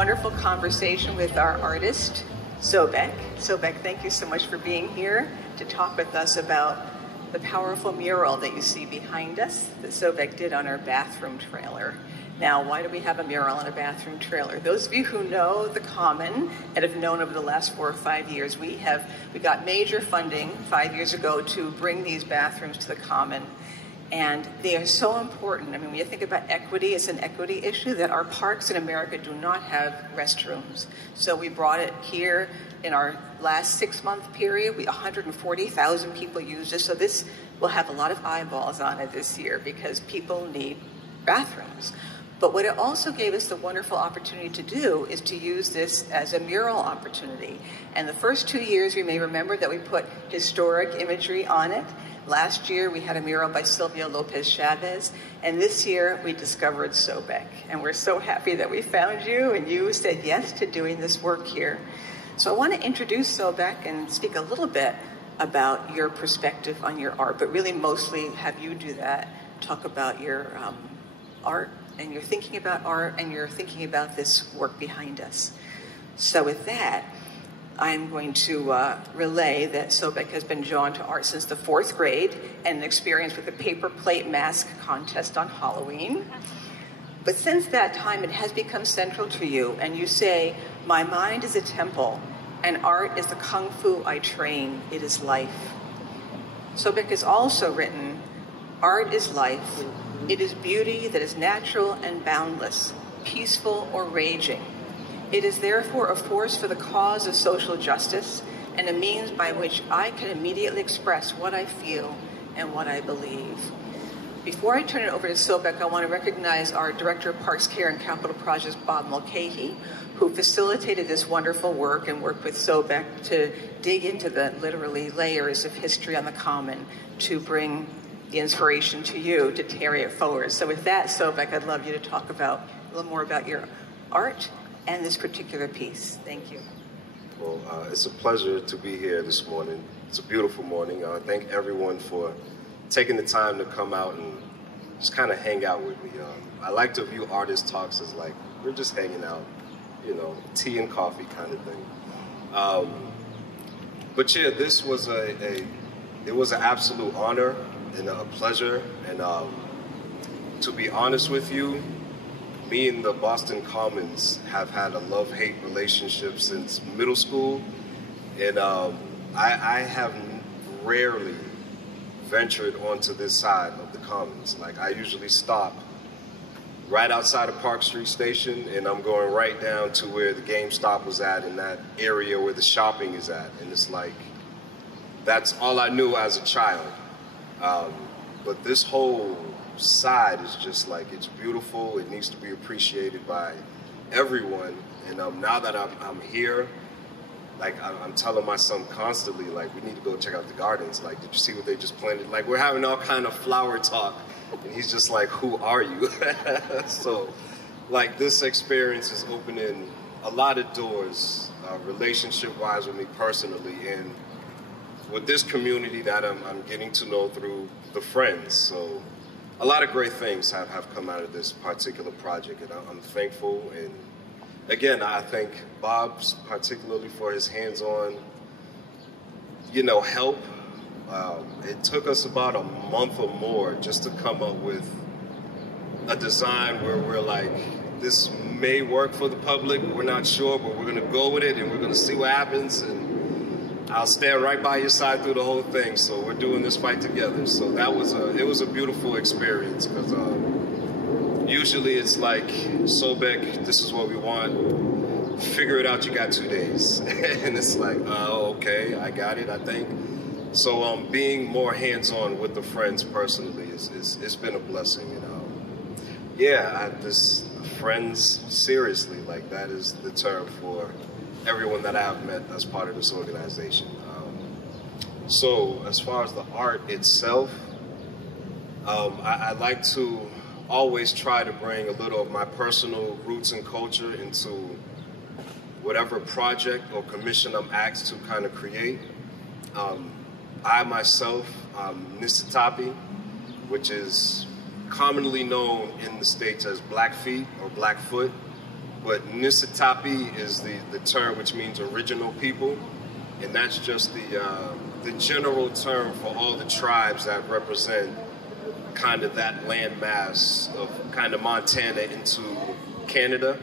wonderful conversation with our artist, Sobek. Sobek, thank you so much for being here to talk with us about the powerful mural that you see behind us that Sobek did on our bathroom trailer. Now, why do we have a mural on a bathroom trailer? Those of you who know the Common and have known over the last 4 or 5 years, we got major funding 5 years ago to bring these bathrooms to the Common. And they are so important. I mean, when you think about equity, it's an equity issue that our parks in America do not have restrooms. So we brought it here in our last 6-month period. 140,000 people used it. So this will have a lot of eyeballs on it this year because people need bathrooms. But what it also gave us the wonderful opportunity to do is to use this as a mural opportunity. And the first 2 years, you may remember that we put historic imagery on it. Last year, we had a mural by Silvia Lopez Chavez, and this year we discovered Sobek. And we're so happy that we found you, and you said yes to doing this work here. So I want to introduce Sobek and speak a little bit about your perspective on your art, but really mostly have you do that, talk about your art, and you're thinking about art, and you're thinking about this work behind us. So with that, I'm going to relay that Sobek has been drawn to art since the 4th grade and an experience with the paper plate mask contest on Halloween. But since that time, it has become central to you, and you say, "My mind is a temple, and art is the kung fu I train. It is life." Sobek has also written, "Art is life. It is beauty that is natural and boundless, peaceful or raging. It is therefore a force for the cause of social justice and a means by which I can immediately express what I feel and what I believe." Before I turn it over to Sobek, I want to recognize our Director of Parks Care and Capital Projects, Bob Mulcahy, who facilitated this wonderful work and worked with Sobek to dig into the literally layers of history on the Common to bring the inspiration to you to carry it forward. So with that, Sobek, I'd love you to talk about a little more about your art and this particular piece. Thank you. Well, it's a pleasure to be here this morning. It's a beautiful morning. Thank everyone for taking the time to come out and just kind of hang out with me. I like to view artist talks as like, we're just hanging out, you know, tea and coffee kind of thing. But yeah, this was it was an absolute honor and a pleasure. And to be honest with you, me and the Boston Commons have had a love-hate relationship since middle school, and I have rarely ventured onto this side of the Commons. Like, I usually stop right outside of Park Street Station, and I'm going right down to where the GameStop was at in that area where the shopping is at, and it's like, that's all I knew as a child. But this whole side is just like, it's beautiful. It needs to be appreciated by everyone. And now that I'm here, like I'm telling my son constantly, like, we need to go check out the gardens. Like, did you see what they just planted? Like, we're having all kind of flower talk, and he's just like, who are you? So, like, this experience is opening a lot of doors, relationship-wise with me personally, and with this community that I'm getting to know through the friends. So a lot of great things have come out of this particular project, and I'm thankful. And again, I thank Bob particularly for his hands-on, you know, help. It took us about a month or more just to come up with a design where we're like, this may work for the public, we're not sure, but we're gonna go with it and we're gonna see what happens, and I'll stand right by your side through the whole thing. So we're doing this fight together. So that was it was a beautiful experience, because usually it's like, Sobek, this is what we want, figure it out, you got 2 days. And it's like, oh, okay, I got it, I think. So being more hands-on with the friends personally it's been a blessing, you know. Yeah, this friends, seriously, like, that is the term for everyone that I've met as part of this organization. So as far as the art itself, I like to always try to bring a little of my personal roots and culture into whatever project or commission I'm asked to kind of create. I myself, Nisitapi, which is commonly known in the States as Blackfeet or Blackfoot, but Nisitapi is the term which means original people, and that's just the general term for all the tribes that represent kind of that landmass of kind of Montana into Canada.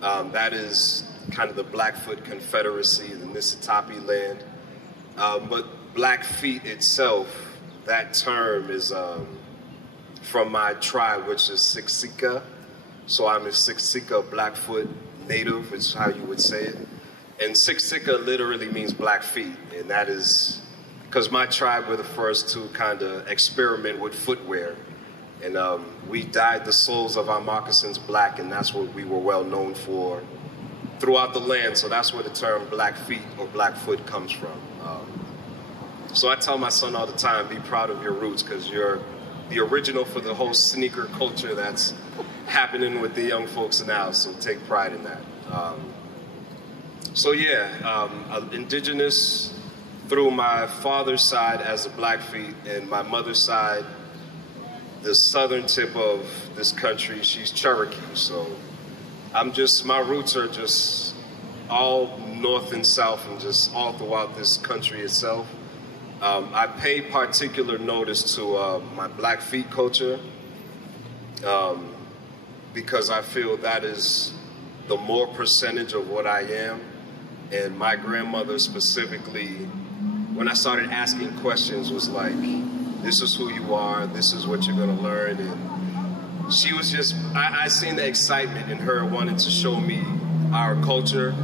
That is kind of the Blackfoot Confederacy, the Nisitapi land. But Blackfeet itself, that term is from my tribe, which is Siksika. So I'm a Siksika Blackfoot native, is how you would say it. And Siksika literally means Blackfeet, and that is because my tribe were the first to kind of experiment with footwear. And we dyed the soles of our moccasins black, and that's what we were well known for throughout the land. So that's where the term Blackfeet or Blackfoot comes from. So I tell my son all the time, be proud of your roots, because you're the original for the whole sneaker culture that's happening with the young folks now. So take pride in that. Indigenous through my father's side as a Blackfeet, and my mother's side, the southern tip of this country, she's Cherokee. So my roots are just all north and south and just all throughout this country itself. I pay particular notice to my Blackfeet culture because I feel that is the more percentage of what I am. And my grandmother specifically, when I started asking questions, was like, this is who you are, this is what you're gonna learn. And she was just, I seen the excitement in her wanting to show me our culture,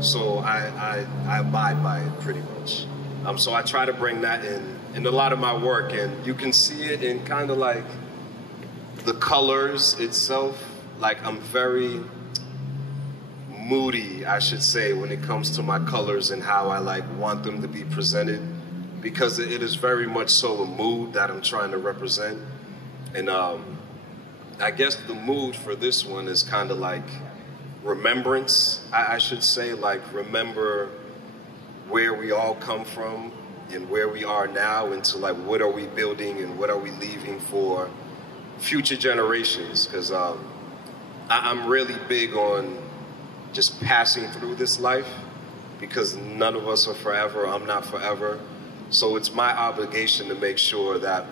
so I abide by it pretty much. So I try to bring that in a lot of my work, and you can see it in kind of like the colors itself. Like I'm very moody, I should say, when it comes to my colors and how I like want them to be presented, because it is very much so a mood that I'm trying to represent. And I guess the mood for this one is kind of like remembrance, I should say, like remember where we all come from and where we are now, and to like what are we building and what are we leaving for future generations, because I'm really big on just passing through this life, because none of us are forever. I'm not forever. So it's my obligation to make sure that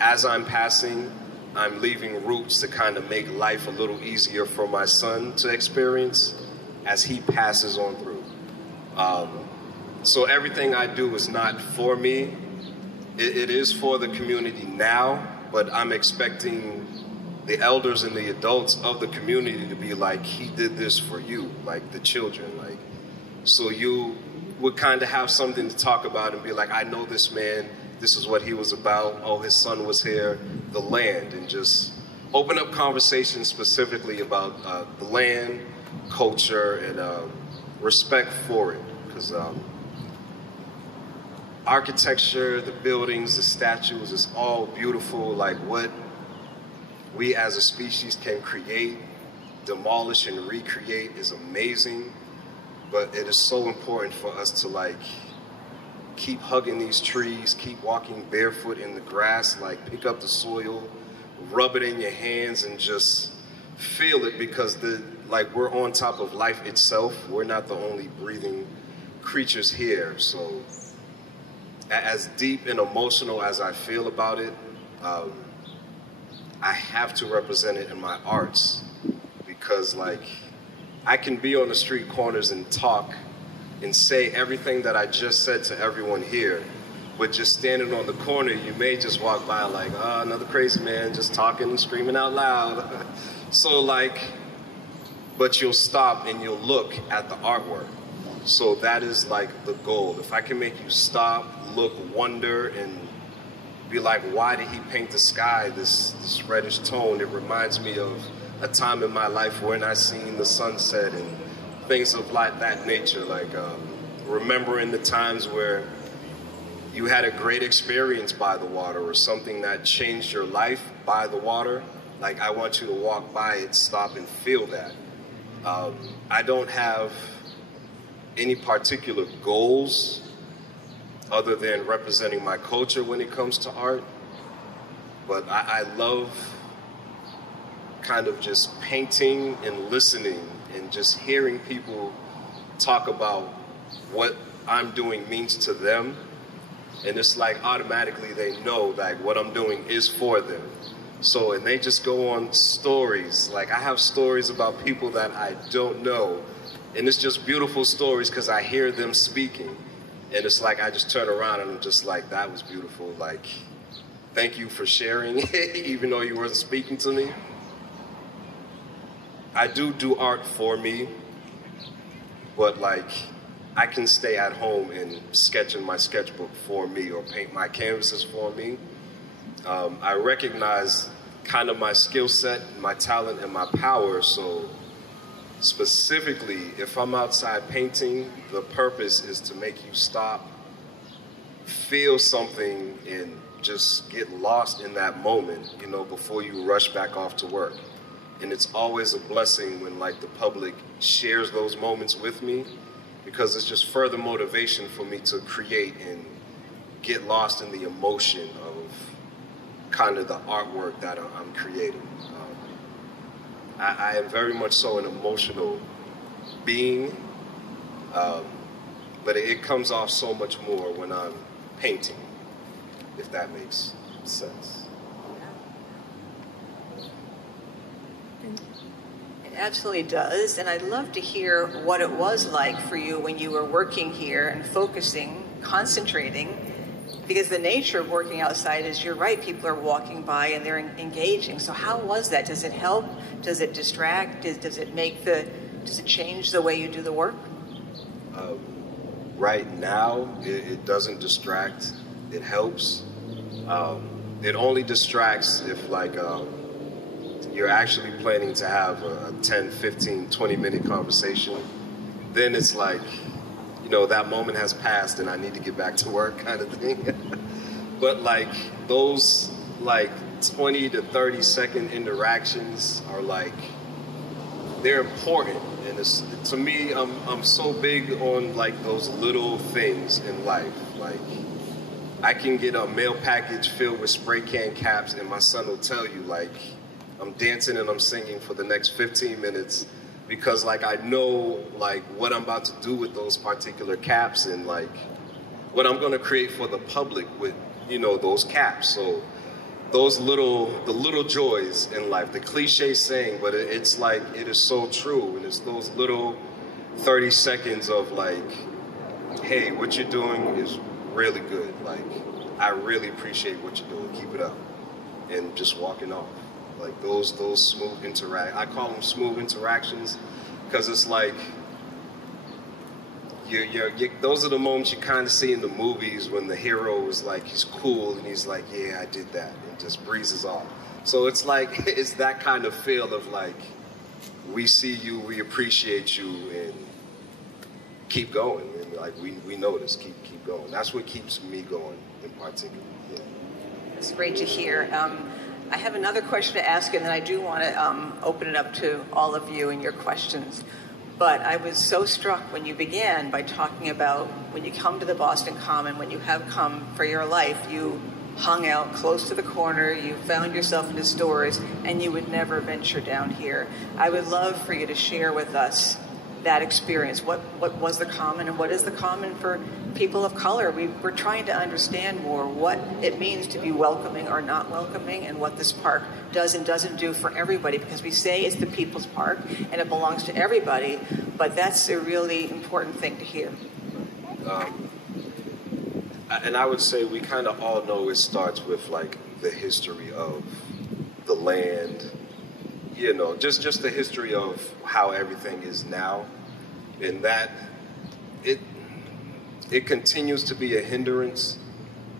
as I'm passing, I'm leaving roots to kind of make life a little easier for my son to experience as he passes on through. So everything I do is not for me. It is for the community now, but I'm expecting the elders and the adults of the community to be like, he did this for you, like the children. Like, so you would kind of have something to talk about and be like, I know this man, this is what he was about, oh, his son was here, the land, and just open up conversations specifically about the land, culture, and respect for it. Because architecture, the buildings, the statues, it's all beautiful. Like what we as a species can create, demolish, and recreate is amazing. But it is so important for us to like keep hugging these trees, keep walking barefoot in the grass, like pick up the soil, rub it in your hands, and just feel it, because we're on top of life itself. We're not the only breathing creatures here. So as deep and emotional as I feel about it, I have to represent it in my arts, because like I can be on the street corners and talk and say everything that I just said to everyone here, but just standing on the corner, you may just walk by like, oh, another crazy man just talking and screaming out loud. So like, but you'll stop and you'll look at the artwork. So that is like the goal. If I can make you stop, look, wonder, and be like, why did he paint the sky this reddish tone? It reminds me of a time in my life when I seen the sunset and things of like that nature. Like remembering the times where you had a great experience by the water, or something that changed your life by the water. Like I want you to walk by it, stop, and feel that. I don't have any particular goals other than representing my culture when it comes to art, but I love kind of just painting and listening and just hearing people talk about what I'm doing means to them. And it's like automatically they know that what I'm doing is for them. So, and they just go on stories. Like I have stories about people that I don't know. And it's just beautiful stories because I hear them speaking. And it's like I just turn around and I'm just like, that was beautiful. Like, thank you for sharing, even though you weren't speaking to me. I do art for me, but like, I can stay at home and sketch in my sketchbook for me or paint my canvases for me. I recognize kind of my skill set, my talent, and my power. So specifically, if I'm outside painting, the purpose is to make you stop, feel something, and just get lost in that moment, you know, before you rush back off to work. And it's always a blessing when like the public shares those moments with me, because it's just further motivation for me to create and get lost in the emotion of kind of the artwork that I'm creating. I am very much so an emotional being, but it comes off so much more when I'm painting, if that makes sense. It absolutely does, and I'd love to hear what it was like for you when you were working here and focusing, concentrating, because the nature of working outside is, you're right, people are walking by and they're engaging. So how was that? Does it help? Does it distract? Does it change the way you do the work? Right now, it doesn't distract. It helps. It only distracts if like you're actually planning to have a 10, 15, 20-minute conversation. Then it's like, you know, that moment has passed and I need to get back to work kind of thing. But like those like 20 to 30 second interactions are like, they're important. And it's, to me, I'm so big on like those little things in life. Like I can get a mail package filled with spray can caps and my son will tell you like, I'm dancing and I'm singing for the next 15 minutes because like I know like what I'm about to do with those particular caps and like what I'm going to create for the public with, you know, those caps. So those the little joys in life, the cliche saying, but it's like, it is so true. And it's those little 30 seconds of like, hey, what you're doing is really good. Like, I really appreciate what you're doing. Keep it up. And just walking off. Like those smooth I call them smooth interactions because it's like those are the moments you kind of see in the movies when the hero is like, he's cool and he's like, yeah, I did that, and just breezes off. So it's like, it's that kind of feel of like, we see you, we appreciate you, and keep going. And like we notice, keep going. That's what keeps me going in particular. Yeah. It's great to hear. I have another question to ask, and then I do want to open it up to all of you and your questions. But I was so struck when you began by talking about when you come to the Boston Common, when you have come for your life, you hung out close to the corner, you found yourself in the stores, and you would never venture down here. I would love for you to share with us that experience. What was the Common, and what is the Common for people of color? We're trying to understand more what it means to be welcoming or not welcoming, and what this park does and doesn't do for everybody, because we say it's the people's park and it belongs to everybody, but that's a really important thing to hear. And I would say we kind of all know it starts with like the history of the land, you know, just the history of how everything is now, and that it continues to be a hindrance.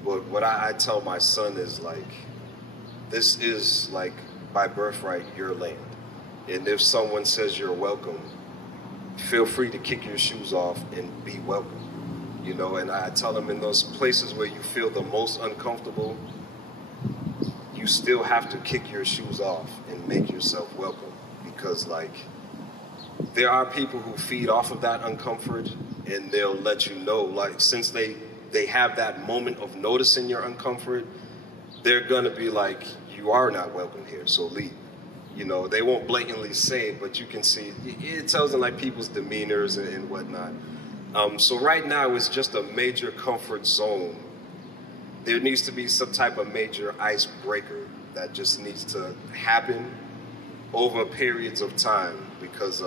But what I tell my son is like, this is like by birthright your land, and if someone says you're welcome, feel free to kick your shoes off and be welcome, you know. And I tell them, in those places where you feel the most uncomfortable, you still have to kick your shoes off and make yourself welcome, because like there are people who feed off of that uncomfort, and they'll let you know, like, since they have that moment of noticing your uncomfort, they're gonna be like, you are not welcome here, so leave. You know, they won't blatantly say it, but you can see, it tells in like people's demeanors and whatnot. So right now it's just a major comfort zone. There needs to be some type of major icebreaker that just needs to happen over periods of time, because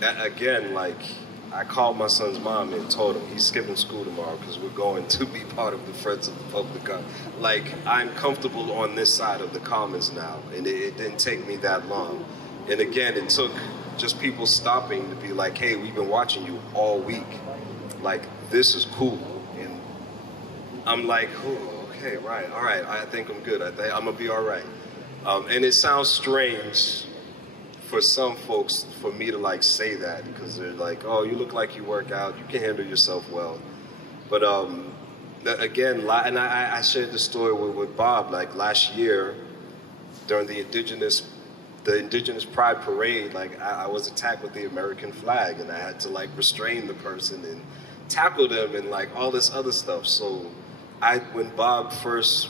that, again, like, I called my son's mom and told him he's skipping school tomorrow because we're going to be part of the Friends of the Public Art. Like, I'm comfortable on this side of the Commons now, and it didn't take me that long. And again, it took just people stopping to be like, hey, we've been watching you all week. Like, this is cool. And I'm like, oh, okay, right, all right, I think I'm good. I think I'm gonna be all right. And it sounds strange for some folks for me to like say that, because they're like, oh, you look like you work out, you can handle yourself well. But again, and I shared the story with Bob, like last year during the Indigenous Pride Parade, like I was attacked with the American flag, and I had to like restrain the person and tackle them and like all this other stuff. So when Bob first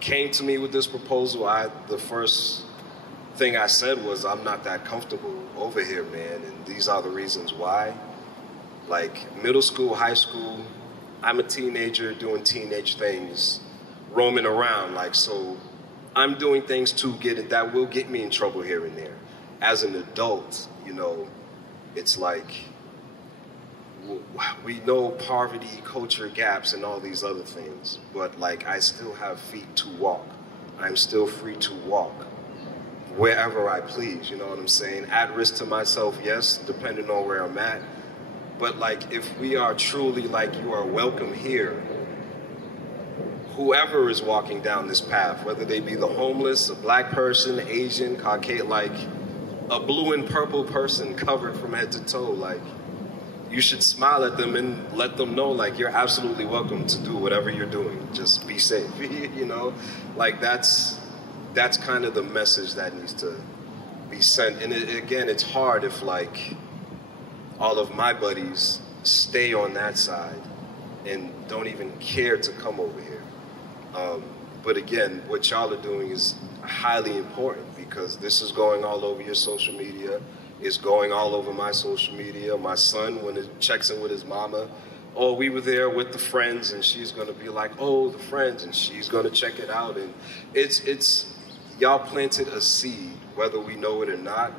came to me with this proposal, the first thing I said was, I'm not that comfortable over here, man, and these are the reasons why. Like, middle school, high school, I'm a teenager doing teenage things, roaming around, like, so I'm doing things that will get me in trouble here and there. As an adult, you know, it's like, we know poverty, culture gaps, and all these other things, but like, I still have feet to walk. I'm still free to walk wherever I please, you know what I'm saying? At risk to myself, yes, depending on where I'm at. But like, if we are truly like, you are welcome here, whoever is walking down this path, whether they be the homeless, a black person, Asian, Caucasian, like a blue and purple person covered from head to toe, like, you should smile at them and let them know, like, you're absolutely welcome to do whatever you're doing. Just be safe, you know? Like, that's kind of the message that needs to be sent. And again, it's hard if like all of my buddies stay on that side and don't even care to come over here. But again, what y'all are doing is highly important, because this is going all over your social media. It's going all over my social media. My son, when he checks in with his mama, oh, we were there with the friends, and she's going to be like, oh, the friends, and she's going to check it out. And it's y'all planted a seed, whether we know it or not,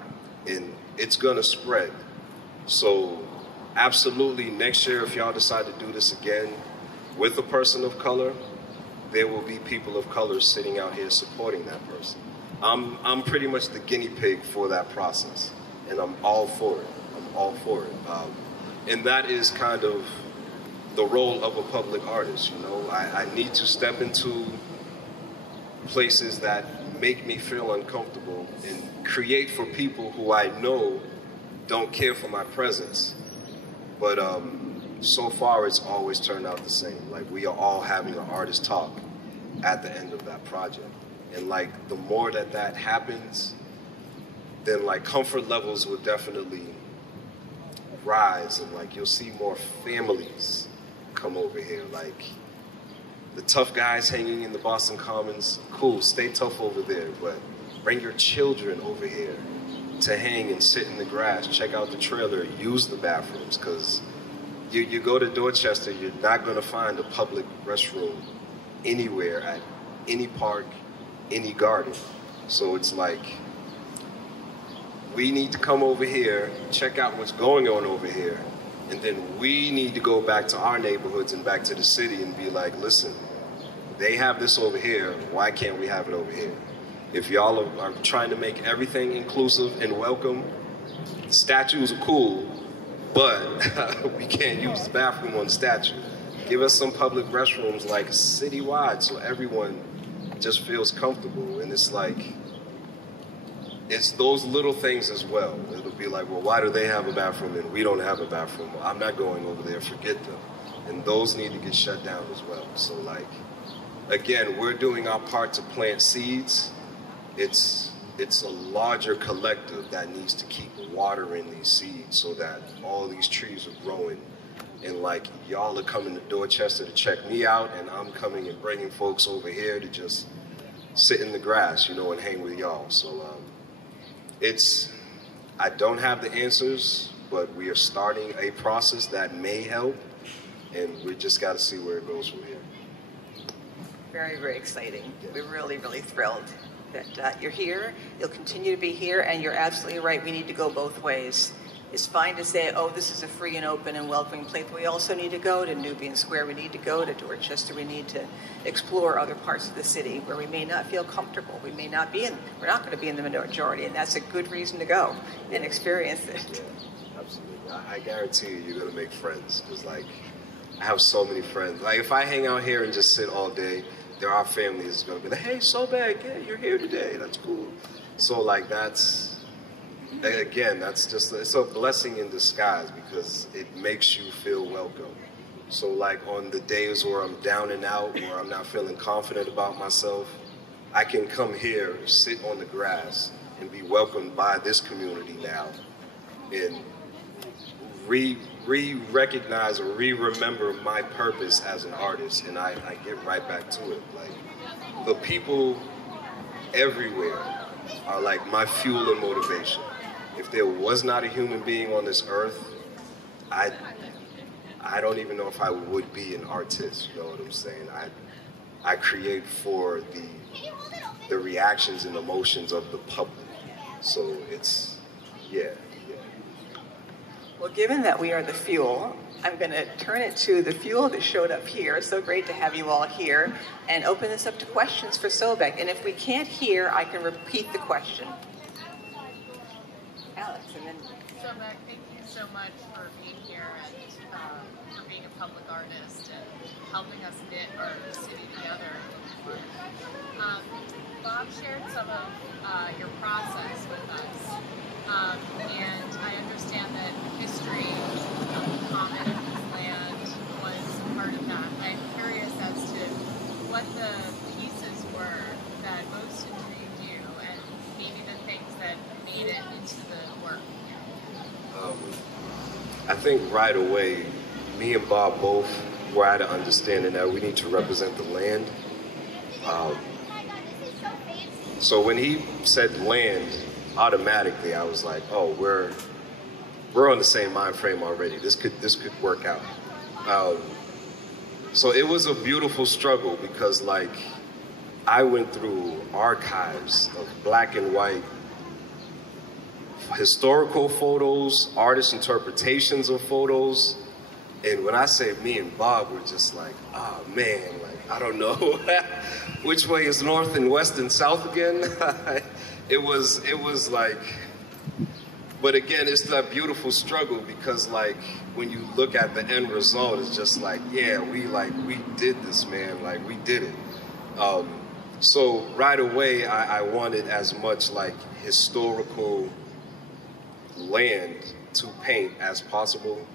and it's gonna spread. So absolutely, next year, if y'all decide to do this again with a person of color, there will be people of color sitting out here supporting that person. I'm pretty much the guinea pig for that process, and I'm all for it. I'm all for it. And that is kind of the role of a public artist, you know? I need to step into places that make me feel uncomfortable and create for people who I know don't care for my presence. But so far, it's always turned out the same. Like, we are all having an artist talk at the end of that project. And like, the more that happens, then like comfort levels will definitely rise, and like, you'll see more families come over here. Like, the tough guys hanging in the Boston Commons, cool, stay tough over there, but bring your children over here to hang and sit in the grass, check out the trailer, use the bathrooms, because you go to Dorchester, you're not going to find a public restroom anywhere at any park, any garden. So it's like, we need to come over here, check out what's going on over here, and then we need to go back to our neighborhoods and back to the city and be like, listen, they have this over here, why can't we have it over here? If y'all are trying to make everything inclusive and welcome, statues are cool, but we can't use the bathroom on the statue. Give us some public restrooms like citywide so everyone just feels comfortable. And it's like, it's those little things as well. It'll be like, well, why do they have a bathroom and we don't have a bathroom? Well, I'm not going over there, forget them. And those need to get shut down as well. So like, again, we're doing our part to plant seeds. It's a larger collective that needs to keep watering these seeds so that all these trees are growing. And like, y'all are coming to Dorchester to check me out, and I'm coming and bringing folks over here to just sit in the grass, you know, and hang with y'all. So I don't have the answers, but we are starting a process that may help, and we just got to see where it goes from here. Very, very exciting. We're really, really thrilled that you're here. You'll continue to be here, and you're absolutely right. We need to go both ways. It's fine to say, oh, this is a free and open and welcoming place, but we also need to go to Nubian Square. We need to go to Dorchester. We need to explore other parts of the city where we may not feel comfortable. We're not going to be in the majority, and that's a good reason to go and experience it. Yeah, absolutely. I guarantee you're going to make friends, because, like, I have so many friends. Like, if I hang out here and just sit all day, there are families that's going to be like, hey, Sobek, yeah, you're here today. That's cool. So, like, again, it's a blessing in disguise, because it makes you feel welcome. So, like, on the days where I'm down and out, where I'm not feeling confident about myself, I can come here, sit on the grass, and be welcomed by this community now, and re-recognize or re-remember my purpose as an artist, and I get right back to it. Like, the people everywhere are like my fuel and motivation. If there was not a human being on this earth, I don't even know if I would be an artist, you know what I'm saying? I create for the reactions and emotions of the public. So it's, yeah. Well, given that we are the fuel, I'm going to turn it to the fuel that showed up here. So great to have you all here, and open this up to questions for Sobek. And if we can't hear, I can repeat the question. Alex, and then... Sobek, thank you so much for being here and for being a public artist and helping us knit our city together. Bob shared some of your process with us, and I understand that history of the common land was part of that. I'm curious as to what the pieces were that most intrigued you, and maybe the things that made it into the work. I think right away, me and Bob both were at an understanding that we need to represent the land. So when he said land, automatically I was like, oh, we're on the same mind frame already. This could work out. So it was a beautiful struggle, because, like, I went through archives of black and white historical photos, artist interpretations of photos, and when I say me and Bob were just like, oh man, like, I don't know which way is north and west and south again. it was like, but again, it's that beautiful struggle, because, like, when you look at the end result, it's just like, yeah, we did this, man, like, we did it. So right away, I wanted as much, like, historical land to paint as possible.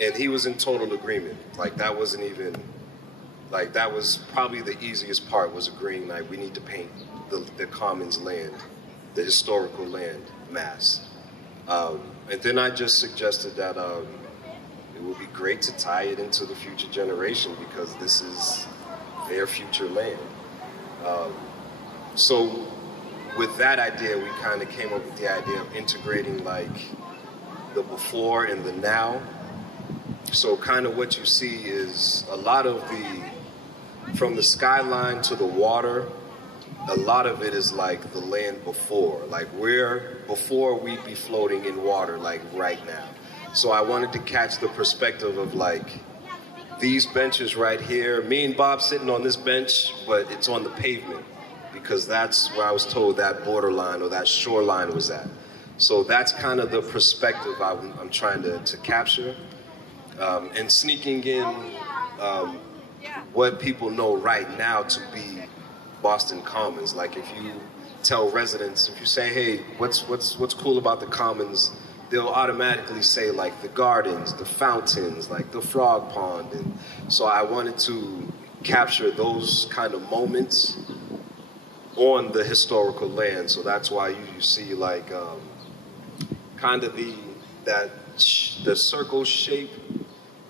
And he was in total agreement. Like, that wasn't even, like, that was probably the easiest part, was agreeing, like, we need to paint the commons land, the historical land mass. And then I just suggested that it would be great to tie it into the future generation, because this is their future land. So with that idea, we kind of came up with the idea of integrating, like, the before and the now. So kind of what you see is a lot of from the skyline to the water, a lot of it is like the land before, like before we'd be floating in water, like right now. So I wanted to catch the perspective of, like, these benches right here, me and Bob sitting on this bench, but it's on the pavement, because that's where I was told that borderline or that shoreline was at. So that's kind of the perspective I'm trying to capture, and sneaking in what people know right now to be Boston Commons. Like, if you tell residents, if you say, hey, what's cool about the Commons, they'll automatically say, like, the gardens, the fountains, like the frog pond. And so I wanted to capture those kind of moments on the historical land. So that's why you see, like, kind of the circle shape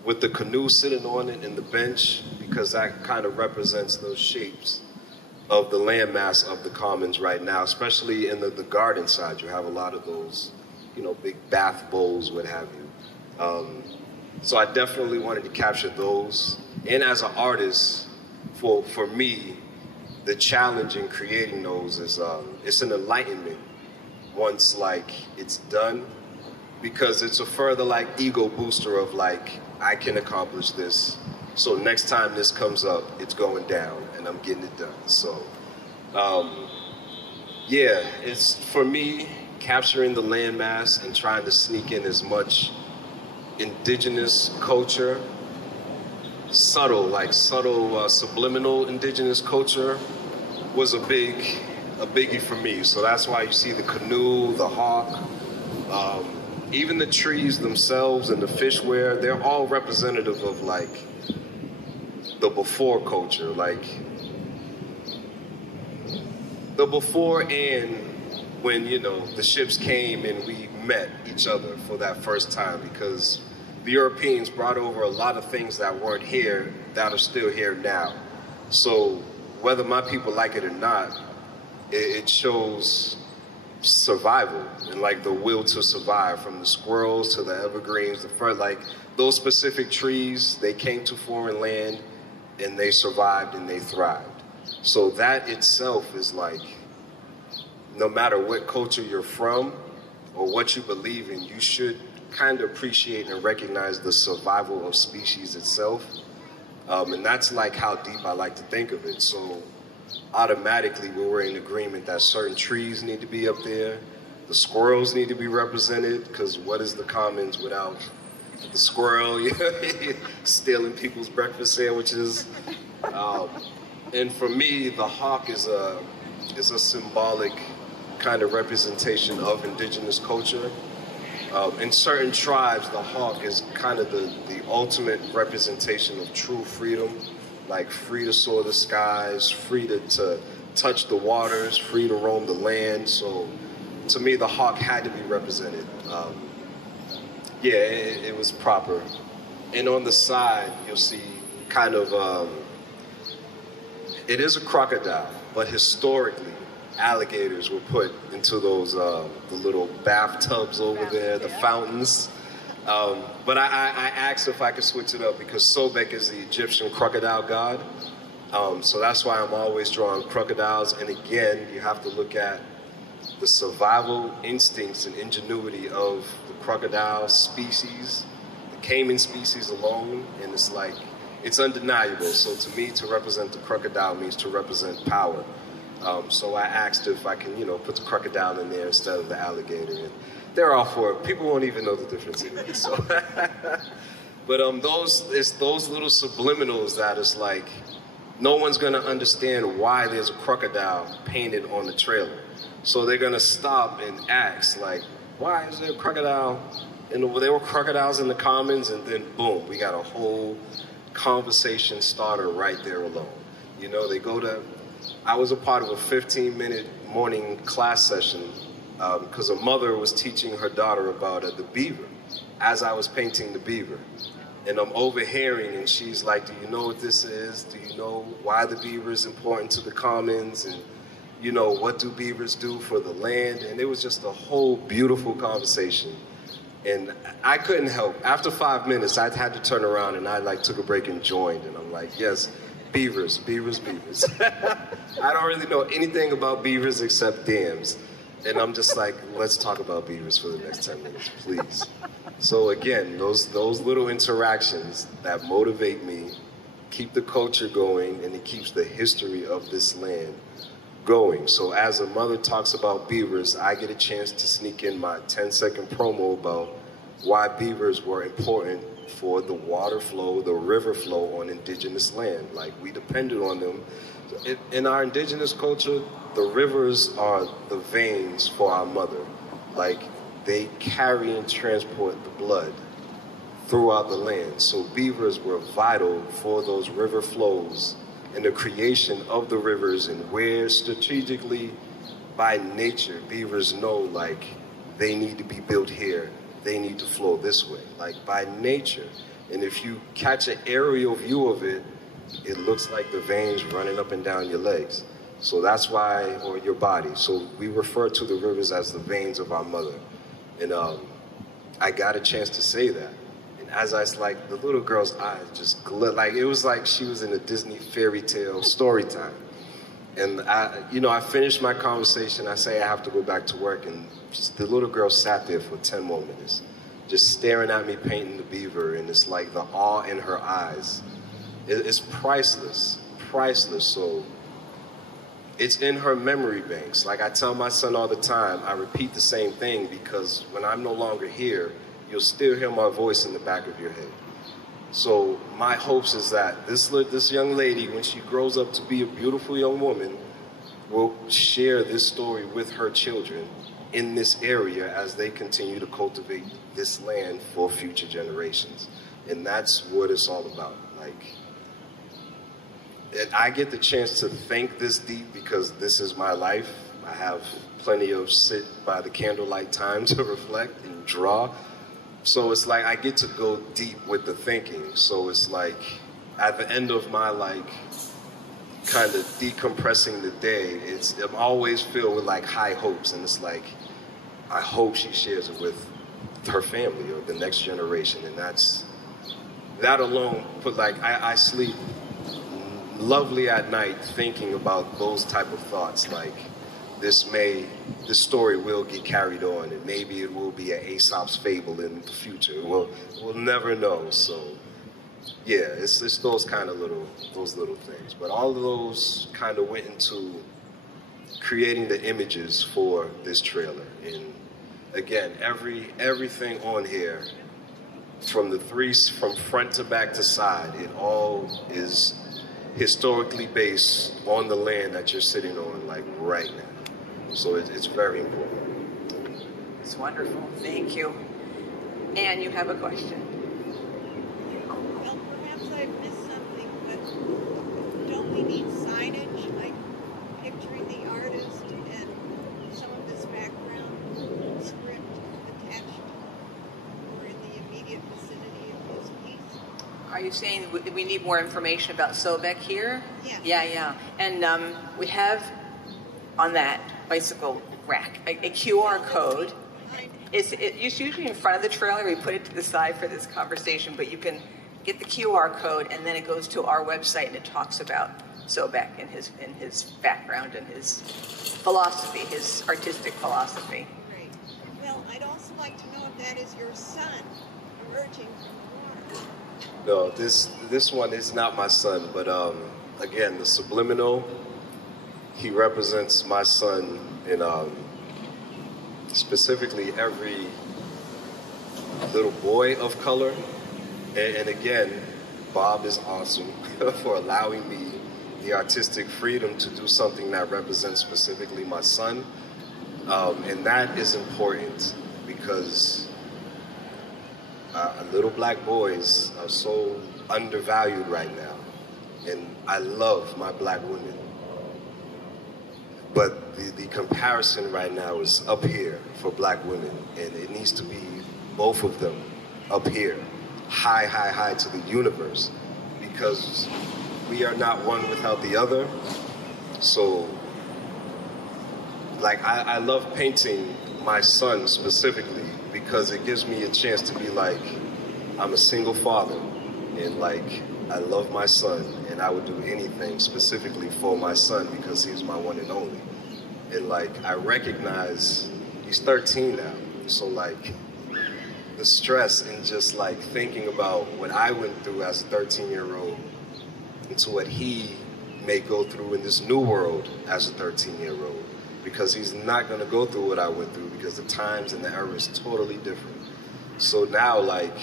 with the canoe sitting on it and the bench, because that kind of represents those shapes of the landmass of the commons right now, especially in the garden side. You have a lot of those, you know, big bath bowls, what have you. So I definitely wanted to capture those. And as an artist, for me, the challenge in creating those is it's an enlightenment once like it's done, because it's a further like ego booster of like, I can accomplish this. So next time this comes up, it's going down and I'm getting it done. So yeah, it's for me capturing the landmass and trying to sneak in as much indigenous culture, subtle, subliminal indigenous culture was a biggie for me. So that's why you see the canoe, the hawk, even the trees themselves and the fishware, they're all representative of like the before culture, like the before and when, you know, the ships came and we met each other for that first time, because the Europeans brought over a lot of things that weren't here that are still here now. So whether my people like it or not, it shows survival and like the will to survive, from the squirrels to the evergreens, the fir, like those specific trees, they came to foreign land and they survived and they thrived. So that itself is like, no matter what culture you're from or what you believe in, you should kind of appreciate and recognize the survival of species itself. And that's like how deep I like to think of it. So automatically we were in agreement that certain trees need to be up there. The squirrels need to be represented, because what is the commons without the squirrel stealing people's breakfast sandwiches? And for me, the hawk is a symbolic kind of representation of indigenous culture. In certain tribes, the hawk is kind of the ultimate representation of true freedom, like free to soar the skies, free to touch the waters, free to roam the land. So to me, the hawk had to be represented. Yeah, it was proper. And on the side, you'll see kind of, it is a crocodile, but historically, alligators were put into those the little bathtubs over there, the fountains. But I asked if I could switch it up, because Sobek is the Egyptian crocodile god. So that's why I'm always drawing crocodiles. And again, you have to look at the survival instincts and ingenuity of the crocodile species, the caiman species alone, and it's like, it's undeniable. So to me, to represent the crocodile means to represent power. So I asked if I can, you know, put the crocodile in there instead of the alligator. And they're all for it. People won't even know the difference anyway. So, but it's those little subliminals that is like, no one's gonna understand why there's a crocodile painted on the trailer. So they're gonna stop and ask, like, why is there a crocodile? And there were crocodiles in the commons, and then boom, we got a whole conversation starter right there alone. You know, I was a part of a 15-minute morning class session because a mother was teaching her daughter about the beaver as I was painting the beaver. And I'm overhearing, and she's like, do you know what this is? Do you know why the beaver is important to the commons? And, you know, what do beavers do for the land? And it was just a whole beautiful conversation. And I couldn't help. After 5 minutes, I had to turn around, and I like took a break and joined. And I'm like, yes, beavers, beavers, beavers. I don't really know anything about beavers except dams. And I'm just like, let's talk about beavers for the next 10 minutes, please. So again, those little interactions that motivate me, keep the culture going, and it keeps the history of this land going. So as a mother talks about beavers, I get a chance to sneak in my 10-second promo about why beavers were important for the water flow, the river flow on indigenous land. Like, we depended on them. In our indigenous culture, the rivers are the veins for our mother. Like, they carry and transport the blood throughout the land. So beavers were vital for those river flows and the creation of the rivers, and where strategically, by nature, beavers know, like, they need to be built here, they need to flow this way. Like, by nature, And if you catch an aerial view of it, it looks like the veins running up and down your legs. So that's why, or your body. So we refer to the rivers as the veins of our mother. And I got a chance to say that. And as I was like, the little girl's eyes just glowed. Like, it was like she was in a Disney fairy tale story time. And I finished my conversation. I say I have to go back to work. And just, the little girl sat there for 10 more minutes, just staring at me painting the beaver. And it's like the awe in her eyes. It's priceless, priceless. So it's in her memory banks. Like I tell my son all the time, I repeat the same thing because when I'm no longer here, you'll still hear my voice in the back of your head. So my hopes is that this young lady, when she grows up to be a beautiful young woman, will share this story with her children in this area as they continue to cultivate this land for future generations. And that's what it's all about. Like, and I get the chance to think this deep because this is my life. I have plenty of sit by the candlelight time to reflect and draw. So it's like I get to go deep with the thinking. So it's like at the end of my like kind of decompressing the day, I'm always filled with like high hopes. And it's like, I hope she shares it with her family or the next generation. And that alone put like, I sleep lovely at night thinking about those type of thoughts. Like this story will get carried on, and maybe it will be an Aesop's fable in the future. We'll never know. So yeah, it's those kind of little things. But all of those kind of went into creating the images for this trailer. And again, everything on here, from front to back to side, it all is historically based on the land that you're sitting on, like right now. So it's very important. It's wonderful. Thank you. And you have a question? Well, perhaps I've missed something, but don't we need signage, like picturing the artist and some of his background script attached or in the immediate vicinity of his piece? Are you saying we need more information about Sobek here? Yeah. Yeah. And we have on that bicycle rack a QR code. It's usually in front of the trailer. We put it to the side for this conversation, but you can get the QR code, and then it goes to our website, and it talks about Sobek and his background and his philosophy, his artistic philosophy. Great. Well, I'd also like to know if that is your son emerging from the water. No, this one is not my son, but again, the subliminal, he represents my son in specifically every little boy of color. And again, Bob is awesome for allowing me the artistic freedom to do something that represents specifically my son. And that is important because little black boys are so undervalued right now. And I love my black women. But the comparison right now is up here for black women. And it needs to be both of them up here, high, high, high to the universe. Because we are not one without the other. So, like, I love painting my son specifically because it gives me a chance to be like, I'm a single father. And like, I love my son, and I would do anything specifically for my son because he's my one and only. And like, I recognize he's 13 now. So like, the stress and just like thinking about what I went through as a 13-year-old into what he may go through in this new world as a 13-year-old. Because he's not gonna go through what I went through because the times and the era is totally different. So now like,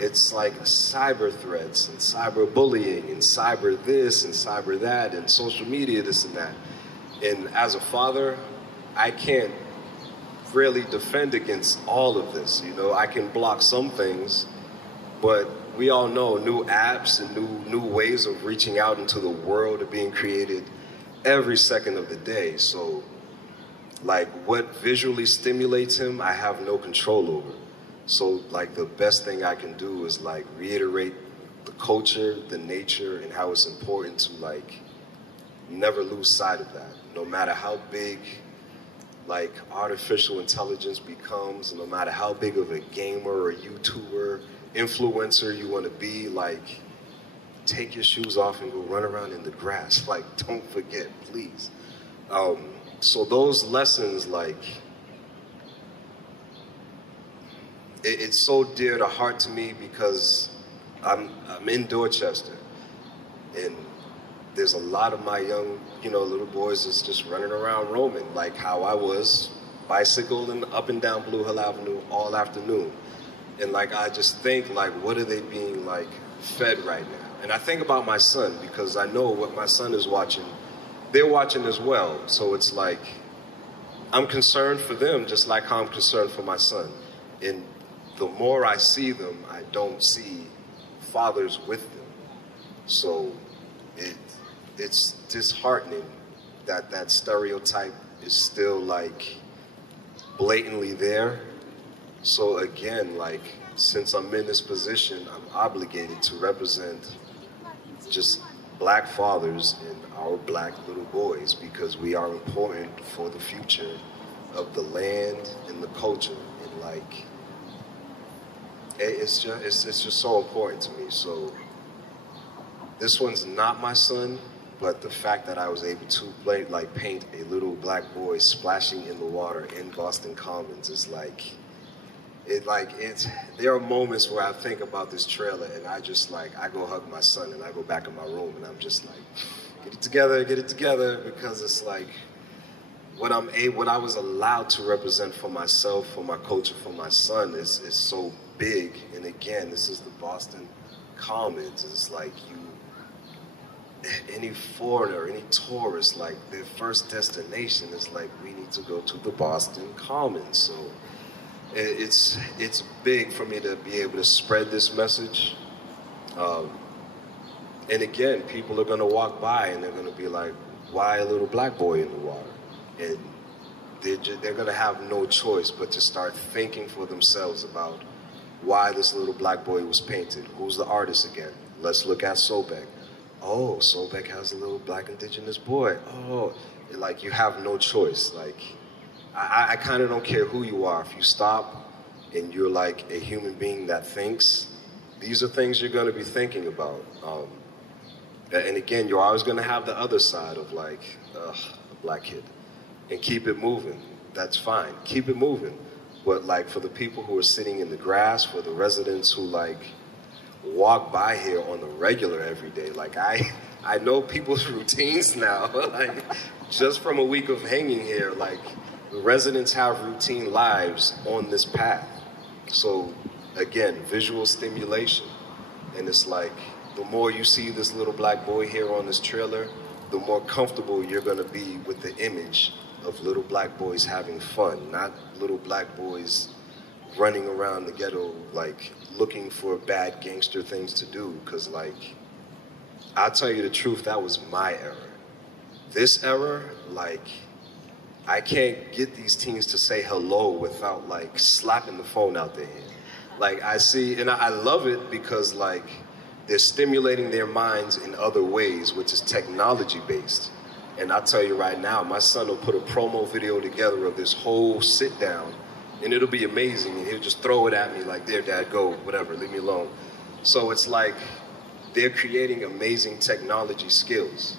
it's like cyber threats and cyber bullying and cyber this and cyber that and social media this and that. And as a father, I can't really defend against all of this. You know, I can block some things, but we all know new apps and new ways of reaching out into the world are being created every second of the day. So like what visually stimulates him, I have no control over. So like the best thing I can do is like reiterate the culture, the nature, and how it's important to like never lose sight of that. No matter how big like artificial intelligence becomes, no matter how big of a gamer or YouTuber, influencer you want to be, like take your shoes off and go run around in the grass. Like don't forget, please. So those lessons, like it's so dear to heart to me because I'm in Dorchester, and there's a lot of my young, little boys that's just running around roaming, like how I was, bicycling up and down Blue Hill Avenue all afternoon. And like, I just think like, what are they being like fed right now? And I think about my son because I know what my son is watching. They're watching as well. So it's like, I'm concerned for them just like how I'm concerned for my son. And the more I see them, I don't see fathers with them. So it's disheartening that that stereotype is still like blatantly there. So again, like since I'm in this position, I'm obligated to represent just black fathers and our black little boys because we are important for the future of the land and the culture. And like it's just so important to me. So this one's not my son, but the fact that I was able to paint a little black boy splashing in the water in Boston Commons is like, there are moments where I think about this trailer and I just like, I go hug my son and I go back in my room and I'm just like, get it together, because it's like, what I was allowed to represent for myself, for my culture, for my son is so big. And again, this is the Boston Commons. It's like any foreigner, any tourist, like their first destination is like, we need to go to the Boston Commons. So it's big for me to be able to spread this message. And again, people are gonna walk by and they're gonna be like, why a little black boy in the water? And they're gonna have no choice but to start thinking for themselves about why this little black boy was painted. Who's the artist again? Let's look at Sobek. Oh, Sobek has a little black indigenous boy. Oh, like you have no choice. Like, I kind of don't care who you are. If you stop and you're like a human being that thinks, these are things you're going to be thinking about. And again, you're always going to have the other side of like, a black kid. And keep it moving. That's fine. Keep it moving. But like for the people who are sitting in the grass, for the residents who like walk by here on the regular every day, like I know people's routines now. Like just from a week of hanging here, like the residents have routine lives on this path. So again, visual stimulation. And it's like the more you see this little black boy here on this trailer, the more comfortable you're gonna be with the image of little black boys having fun, not little black boys running around the ghetto like looking for bad gangster things to do. Because like, I'll tell you the truth, that was my era. This era, like, I can't get these teens to say hello without like slapping the phone out their hand. Like I see, and I love it because like they're stimulating their minds in other ways, which is technology based. And I'll tell you right now, my son will put a promo video together of this whole sit down, and it'll be amazing. And he'll just throw it at me like, there, Dad, go, whatever, leave me alone. So it's like they're creating amazing technology skills.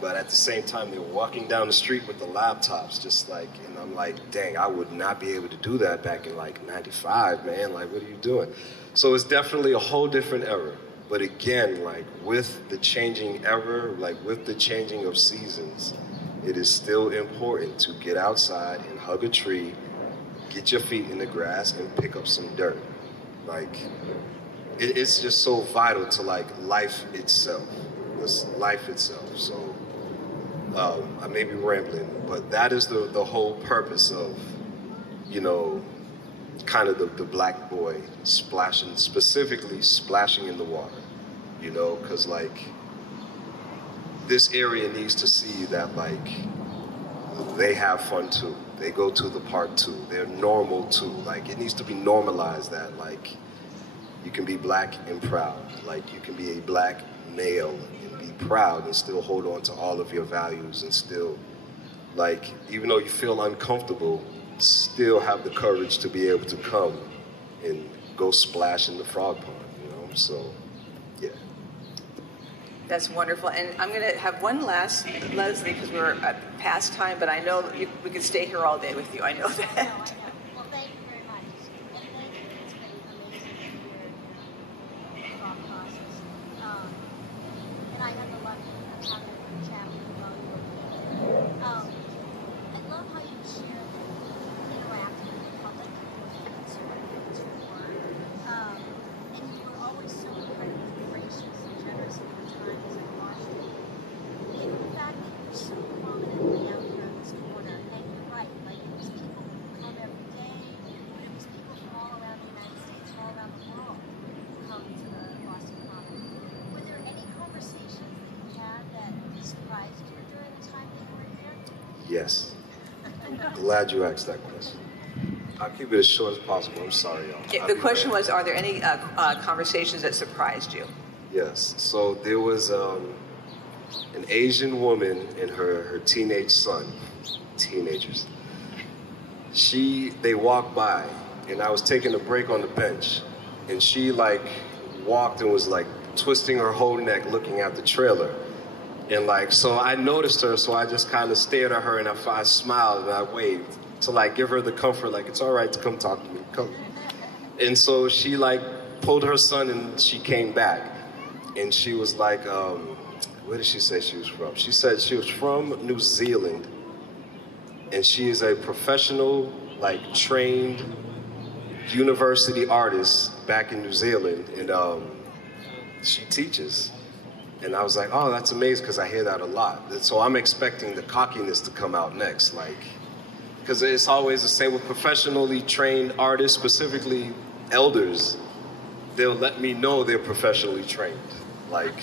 But at the same time, they're walking down the street with the laptops, just like, and I'm like, dang, I would not be able to do that back in like 95, man. Like, what are you doing? So it's definitely a whole different era. But again, like with the changing era, like with the changing of seasons, it is still important to get outside and hug a tree, get your feet in the grass and pick up some dirt. Like, it's just so vital to like life itself. It's life itself. So I may be rambling, but that is the whole purpose of, kind of the black boy specifically splashing in the water, because like this area needs to see that like they have fun too. They go to the park too. They're normal too. Like, it needs to be normalized that, like, you can be black and proud. Like, you can be a black male and be proud and still hold on to all of your values and still, like, even though you feel uncomfortable, still have the courage to be able to come and go splash in the frog pond, you know? So, yeah. That's wonderful. And I'm going to have one last, Leslie, because we're past time, but I know we could stay here all day with you. I know that. Well, thank you very much. And thank you. It's been amazing to hear your thought process. And I had the lucky of having a chat with you while you were there. I love how you share interacting with the public with certain things for work. And you were always so incredibly gracious and generous with your time as I watched you. And the fact that you're so prominently out here on this corner, and you're right, like, it was people who come every day, but it was people from all around the United States and all around the world who come to the Boston Common. Were there any conversations that you had that surprised you during the time that you were here? Yes. Glad you asked that question. I'll keep it as short as possible. I'm sorry, y'all. Yeah, the question was, are there any conversations that surprised you? Yes. So there was an Asian woman and her teenage son, teenagers. They walked by, and I was taking a break on the bench, and she, like, walked and was, like, twisting her whole neck looking at the trailer. And, like, so I noticed her, so I just kind of stared at her, and I smiled and I waved to, like, give her the comfort, like, it's all right to come talk to me, come. And so she, like, pulled her son and she came back. And she was like, where did she say she was from? She said she was from New Zealand. And she is a professional, like, trained university artist back in New Zealand. And she teaches. And I was like, oh, that's amazing, because I hear that a lot. And so I'm expecting the cockiness to come out next, like, because it's always the same with professionally trained artists, specifically elders. They'll let me know they're professionally trained. Like,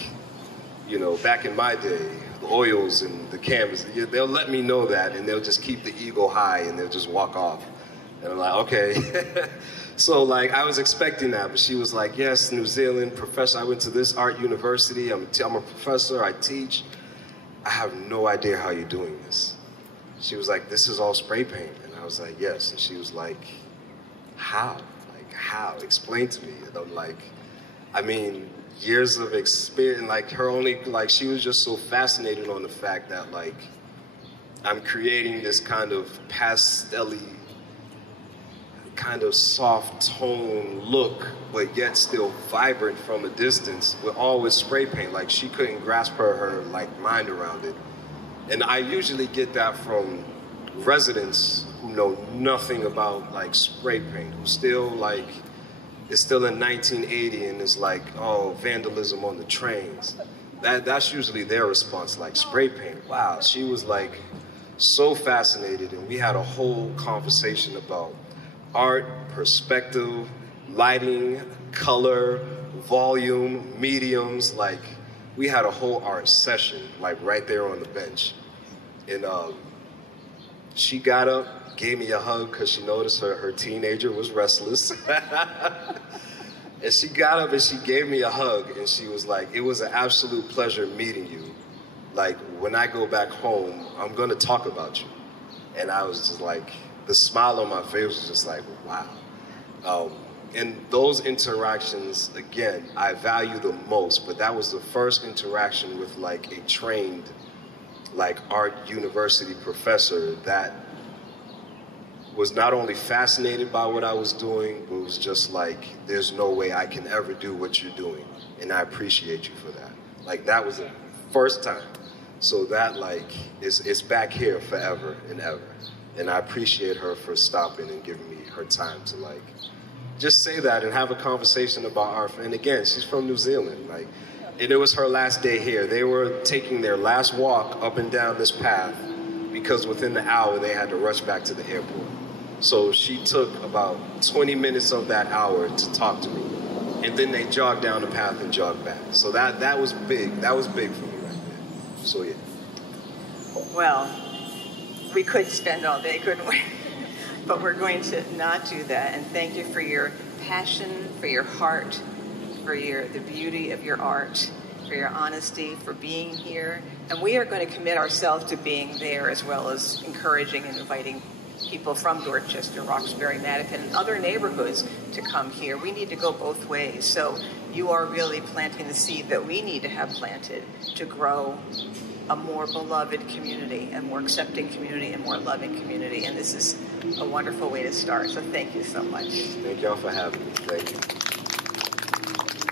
you know, back in my day, the oils and the canvas, they'll let me know that, and they'll just keep the ego high, and they'll just walk off. And I'm like, okay. So, like, I was expecting that, but she was like, yes, New Zealand, professor. I went to this art university. I'm a professor. I teach. I have no idea how you're doing this. She was like, this is all spray paint. And I was like, yes. And she was like, how? Like, how? Explain to me. And I'm like, I mean, years of experience, like, her only, like, she was just so fascinated on the fact that, like, I'm creating this kind of pastel-y, kind of soft tone look, but yet still vibrant from a distance, with all with spray paint. Like, she couldn't grasp her like mind around it. And I usually get that from residents who know nothing about, like, spray paint, who still, like, it's still in 1980 and it's like, oh, vandalism on the trains. That's usually their response, like, spray paint. Wow. She was, like, so fascinated, and we had a whole conversation about art, perspective, lighting, color, volume, mediums. Like, we had a whole art session, like, right there on the bench. And she got up, gave me a hug, because she noticed her teenager was restless. And she got up and she gave me a hug, and she was like, it was an absolute pleasure meeting you. Like, when I go back home, I'm going to talk about you. And I was just like, the smile on my face was just like, wow. And those interactions, again, I value the most, but that was the first interaction with, like, a trained, like, art university professor that was not only fascinated by what I was doing, but was just like, there's no way I can ever do what you're doing, and I appreciate you for that. Like, that was the first time. So that, like, it's back here forever and ever. And I appreciate her for stopping and giving me her time to, like, just say that and have a conversation about art. And again, she's from New Zealand, like, and it was her last day here. They were taking their last walk up and down this path because within the hour they had to rush back to the airport. So she took about 20 minutes of that hour to talk to me. And then they jogged down the path and jogged back. So that was big. That was big for me right there. So, yeah. Well, We could spend all day, couldn't we? But we're going to not do that. And thank you for your passion, for your heart, for the beauty of your art, for your honesty, for being here. And we are going to commit ourselves to being there, as well as encouraging and inviting people from Dorchester, Roxbury, Mattapan, and other neighborhoods to come here. We need to go both ways. So you are really planting the seed that we need to have planted to grow a more beloved community, a more accepting community, a more loving community. And this is a wonderful way to start. So thank you so much. Thank y'all for having me. Thank you.